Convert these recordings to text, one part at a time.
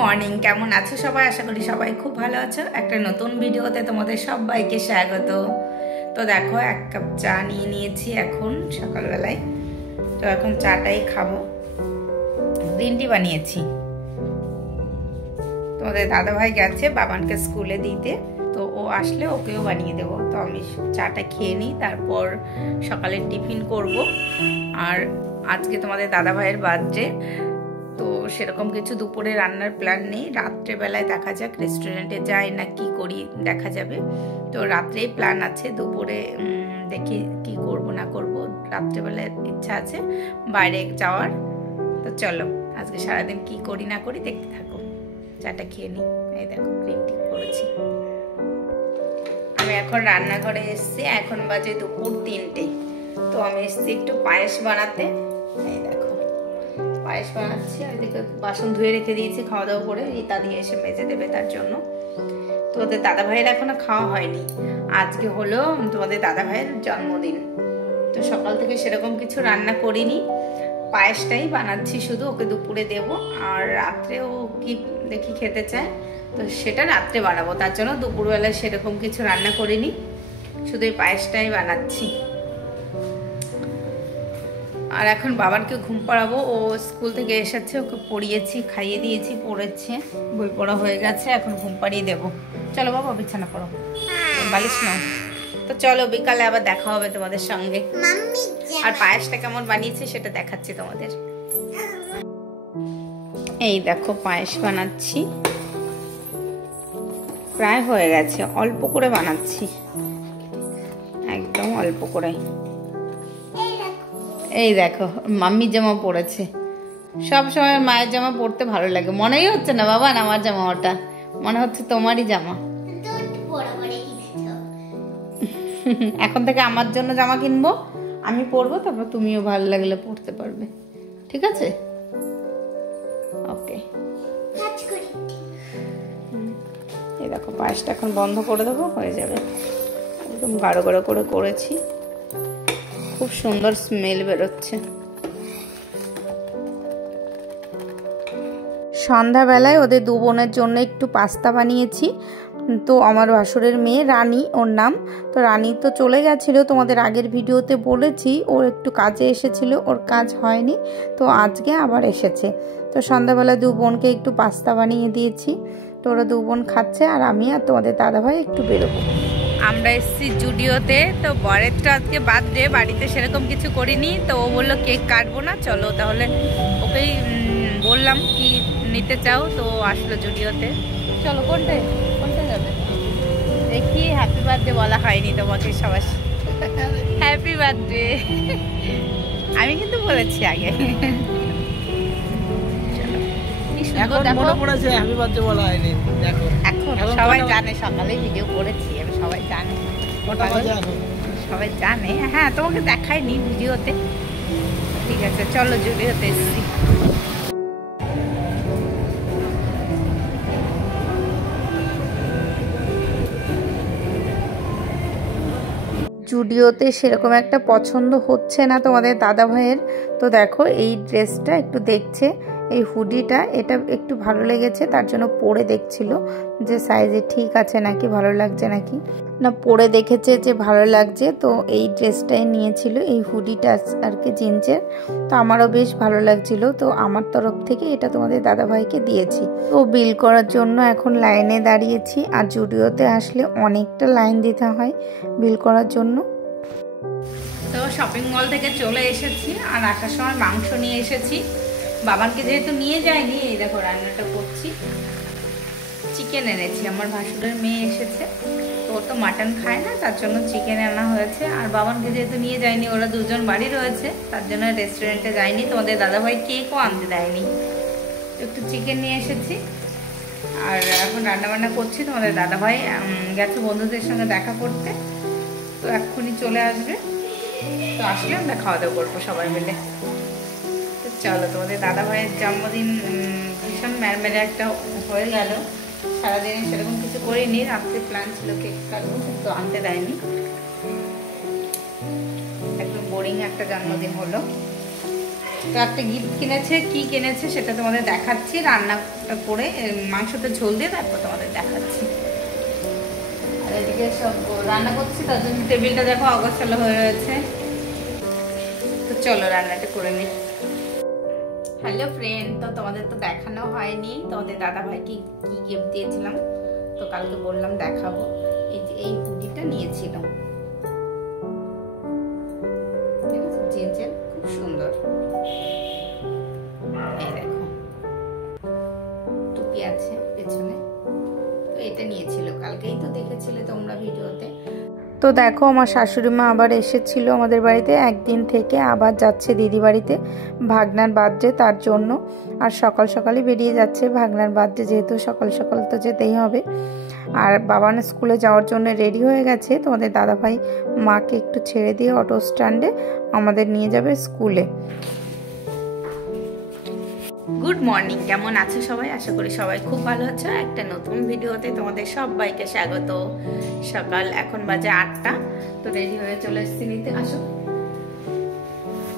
Morning, কেমন আছো সবাই? আশা করি সবাই খুব ভালো আছো। একটা নতুন ভিডিওতে তোমাদের সবাইকে স্বাগত। তো দেখো, এক কাপ চা নিয়ে নিয়েছি এখন সকালবেলায়। তো এখন চাটাই খাবো। গ্রিন টি বানিয়েছি। তোমাদের দাদাভাই গেছে বাবানকে স্কুলে দিতে, তো ও আসলে ওকেও বানিয়ে দেবো। তো আমি চাটা খেয়ে নিই, তারপর সকালের টিফিন করব। আর আজকে তোমাদের দাদাভাইয়ের বার্থডে, তো সেরকম কিছু দুপুরে রান্নার প্ল্যান নেই। রাত্রেবেলায় দেখা যাক, রেস্টুরেন্টে যাই না কি করি দেখা যাবে। তো রাত্রেই প্ল্যান আছে, দুপুরে দেখি কি করব না করব। রাত্রেবেলায় ইচ্ছা আছে বাইরে যাওয়ার। তো চলো আজকে সারাদিন কি করি না করি দেখতে থাকো। চাটা খেয়ে নিই। এই দেখো গ্রিন টি করেছি। আমি এখন রান্নাঘরে এসেছি, এখন বাজে দুপুর 3টে। তো আমি এসেছি একটু পায়েস বানাতে। এই দেখো পায়েস বানাচ্ছি। ওইদিকে বাসন ধুয়ে রেখে দিয়েছি, খাওয়া দাওয়া করে রীতা দিয়ে এসে মেজে দেবে তার জন্য। তো ওদের দাদা ভাইয়ের এখনো খাওয়া হয়নি। আজকে হলো তোমাদের দাদা ভাইয়ের জন্মদিন। তো সকাল থেকে সেরকম কিছু রান্না করিনি, পায়েসটাই বানাচ্ছি শুধু, ওকে দুপুরে দেব। আর রাত্রেও কি দেখি খেতে চায়, তো সেটা রাত্রে বানাবো। তার জন্য দুপুরবেলায় সেরকম কিছু রান্না করিনি, শুধু এই পায়েসটাই বানাচ্ছি। আর এখন বাবানকে ঘুম পাড়াবো। ও স্কুল থেকে এসেছে, ওকে পড়িয়েছি, খাইয়ে দিয়েছি, পড়েছে, বই পড়া হয়ে গেছে। এখন ঘুম পাড়িয়ে দেবো। চলো বাবা বিছানা পড়ো, বালিশ নাও। তো চলো বিকালে আবার দেখা হবে তোমাদের সঙ্গে। আর পায়েসটা কেমন বানিয়েছি সেটা দেখাচ্ছি তোমাদের। এই দেখো পায়েস বানাচ্ছি, প্রায় হয়ে গেছে। অল্প করে বানাচ্ছি, একদম অল্প করে। এই দেখো মাম্মির জামা পরেছে। সব সময় মায়ের জামা পরতে ভালো লাগে। মনেই হচ্ছে না বাবা আমার জামা, ওটা মনে হচ্ছে তোমারই জামা। এখন থেকে আমার জন্য জামা কিনবো, আমি পরবো, তারপর তুমিও ভালো লাগলে পরতে পারবে। ঠিক আছে? ওকে। এই দেখো পায়েসটা এখন বন্ধ করে দেবো, হয়ে যাবে। একদম গাঢ় গাঢ় করে করেছি, খুব সুন্দর স্মেল বেরোচ্ছে। সন্ধ্যাবেলায় ওদের দু বোনের জন্য একটু পাস্তা বানিয়েছি। তো আমার ভাসুরের মেয়ে রানী, ওর নাম। তো রানী তো চলে গেছিলো, তোমাদের আগের ভিডিওতে বলেছি। ওর একটু কাজে এসেছিল, ওর কাজ হয়নি, তো আজকে আবার এসেছে। তো সন্ধ্যাবেলা দু বোনকে একটু পাস্তা বানিয়ে দিয়েছি। তো ওরা দু বোন খাচ্ছে, আর আমি আর তোমাদের দাদাভাই একটু বেরোবো। আমরা এসেছি জুডিওতে। তো বরের তো আজকে বার্থডে, বাড়িতে সেরকম কিছু করিনি। তো ও বললো কেক কাটবো না, চলো তাহলে। ওকেই বললাম কি নিতে চাও, তো আসলো জুডিওতে। চলো কোনটায় যাবে দেখি। হ্যাপি বার্থডে বলা হয়নি তোমাকে সবাই। হ্যাপি বার্থডে আমি কিন্তু বলেছি আগে। এখন সবাই জানে, সকালে ভিডিও করেছি আমি, সবাই জানে, সবাই জানে। হ্যাঁ তোমাকে দেখাইনি ভিডিওতে। ঠিক আছে চলো জুডিওতে এসেছি। জুডিওতে সেরকম একটা পছন্দ হচ্ছে না তোমাদের দাদা ভাইয়ের। তো দেখো এই ড্রেসটা একটু দেখছে, এই হুডিটা, এটা একটু ভালো লেগেছে, তার জন্য পরে দেখছিল যে সাইজে ঠিক আছে নাকি, ভালো লাগছে নাকি না। পরে দেখেছে যে ভালো লাগছে, তো এই ড্রেসটাই নিয়েছিল, এই হুডিটা আর কি জিন্সের। তো আমারও বেশ ভালো লাগছিল, তো আমার তরফ থেকে এটা তোমাদের দাদা ভাইকে দিয়েছি। তো বিল করার জন্য এখন লাইনে দাঁড়িয়েছি। আর জুডিওতে আসলে অনেকটা লাইন দিতে হয় বিল করার জন্য। তো শপিং মল থেকে চলে এসেছি, আর আসার সময় মাংস নিয়ে এসেছি। বাবানকে যেহেতু নিয়ে যায়নি, এই দেখো রান্নাটা করছি। চিকেন এনেছি, আমার ভাসুরের মেয়ে এসেছে, তো ও তো মাটন খায় না, তার জন্য চিকেন আনা হয়েছে। আর বাবানকে যেহেতু নিয়ে যায়নি, ওরা দুজন বাড়ি রয়েছে, তার জন্য রেস্টুরেন্টে যায়নি। তোমাদের দাদাভাই কেকও আনতে দেয়নি, একটু চিকেন নিয়ে এসেছি। আর এখন রান্নাবান্না করছি। তোমাদের দাদাভাই গেছে বন্ধুদের সঙ্গে দেখা করতে, তো এক্ষুনি চলে আসবে। তো আসলে আমরা খাওয়া দাওয়া করবো সবাই মিলে। তো চলো, তোমাদের দাদা ভাইয়ের জন্মদিন ভীষণ ম্যারমেরে একটা হয়ে গেল। সারাদিনে সেরকম কিছু করিনি, রাত্রে প্ল্যান ছিল কেক কাটবো, কিন্তু আনতে দেয়নি। একদম বোরিং একটা জন্মদিন হলো। তো একটা গিফট কিনেছে, কি কিনেছে সেটা তোমাদের দেখাচ্ছি। রান্না করে মাংসটা ঝোল দিয়ে তারপর তোমাদের দেখাচ্ছি। আর এদিকে সব রান্না করছি, তার জন্য টেবিলটা দেখো অগোছালো হয়ে রয়েছে। তো চলো রান্নাটা করে নিই। হ্যালো ফ্রেন্ড, তো তোমাদের তো দেখানো হয়নি তোমাদের দাদাভাইকে কি গিফট দিয়েছিলাম। তো কালকে বললাম দেখাবো। এই যে এই হুডিটা নিয়েছিলাম, জিন্সের, খুব সুন্দর। এই দেখো টুপি আছে পেছনে। তো এটা নিয়েছিল, কালকেই তো দেখেছিলে তোমরা ভিডিওতে। তো দেখো আমার শাশুড়ি মা আবার এসেছিল আমাদের বাড়িতে, একদিন থেকে আবার যাচ্ছে দিদি বাড়িতে ভাগনার বার্থডে, তার জন্য। আর সকাল সকালই বেরিয়ে যাচ্ছে ভাগনার বার্থডে, যেহেতু সকাল সকাল তো যেতেই হবে। আর বাবা না স্কুলে যাওয়ার জন্য রেডি হয়ে গেছে। তোমাদের দাদাভাই মাকে একটু ছেড়ে দিয়ে অটো স্ট্যান্ডে আমাদের নিয়ে যাবে স্কুলে। গুড মর্নিং, কেমন আছো সবাই? আশা করি সবাই খুব ভালো আছো। একটা নতুন ভিডিওতে তোমাদের সবাইকে স্বাগত। সকাল এখন বাজে 8টা। তো রেডি হয়ে চলে এসেছি নিতে। আসো,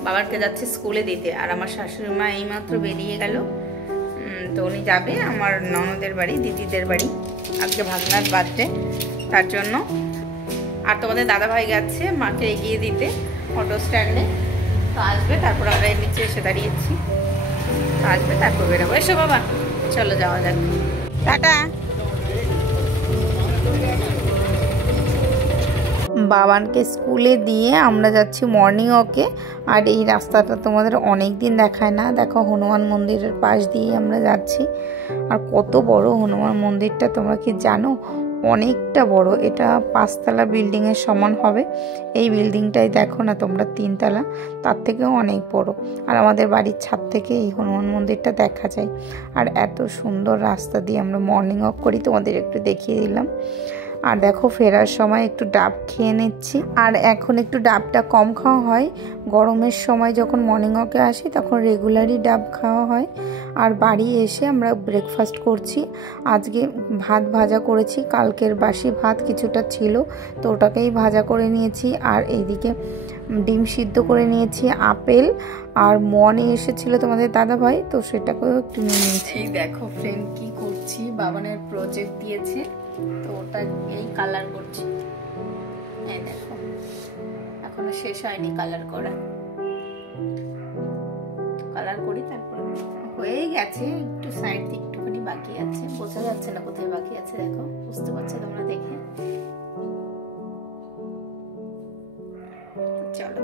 বাবাকে যাচ্ছে স্কুলে দিতে। আর আমার শাশুড়ি মা এইমাত্র বেরিয়ে গেল। তো উনি যাবে আমার ননদের বাড়ি, দিদিদের বাড়ি, আজকে ভাগনার বার্থডে, তার জন্য। আর তোমাদের দাদাভাই গেছে মাকে এগিয়ে দিতে অটো স্ট্যান্ডে। তো আসবে, তারপর আমরা এর নিচে এসে দাঁড়িয়েছি। আসবে তারপর বেরোবো। এসো বাবা, চলো যাওয়া যাক। টাটা। বাবানকে স্কুলে দিয়ে আমরা যাচ্ছি মর্নিং ওয়াকে। আর এই রাস্তাটা তোমাদের অনেক দিন দেখায় না। দেখো হনুমান মন্দিরের পাশ দিয়ে আমরা যাচ্ছি। আর কত বড় হনুমান মন্দিরটা তোমরা কি জানো? অনেকটা বড়, এটা 5তলা বিল্ডিংয়ের সমান হবে। এই বিল্ডিংটাই দেখো না তোমরা 3তলা, তার থেকেও অনেক বড়। আর আমাদের বাড়ির ছাদ থেকে এই হনুমান মন্দিরটা দেখা যায়। আর এত সুন্দর রাস্তা দিয়ে আমরা মর্নিং ওয়াক করি, তোমাদের একটু দেখিয়ে দিলাম। আর দেখো ফেরার সময় একটু ডাব খেয়ে নিচ্ছি। আর এখন একটু ডাবটা কম খাওয়া হয়, গরমের সময় যখন মর্নিং ওয়াকে আসি তখন রেগুলারই ডাব খাওয়া হয়। আর বাড়ি এসে আমরা ব্রেকফাস্ট করছি। আজকে ভাত ভাজা করেছি, কালকের বাসি ভাত কিছুটা ছিল, তো ওটাকেই ভাজা করে নিয়েছি। আর এইদিকে ডিম সিদ্ধ করে নিয়েছি, আপেল আর মনে এসেছিল তোমাদের দাদাভাই, তো সেটাকেও একটু নিয়ে নিয়েছি। দেখো ফ্রেন্ড কি করছি, বাবানের প্রজেক্ট দিয়েছে, তো ওটা এই কালার করছি। এই দেখো এখনো শেষ হয়নি কালার করা, কালার করি তারপর হয়ে গেছে। একটু সাইড দিয়ে একটুখানি বাকি আছে, বোঝা যাচ্ছে না কোথায় বাকি আছে। দেখো, বুঝতে পারছো তোমরা দেখে? চলো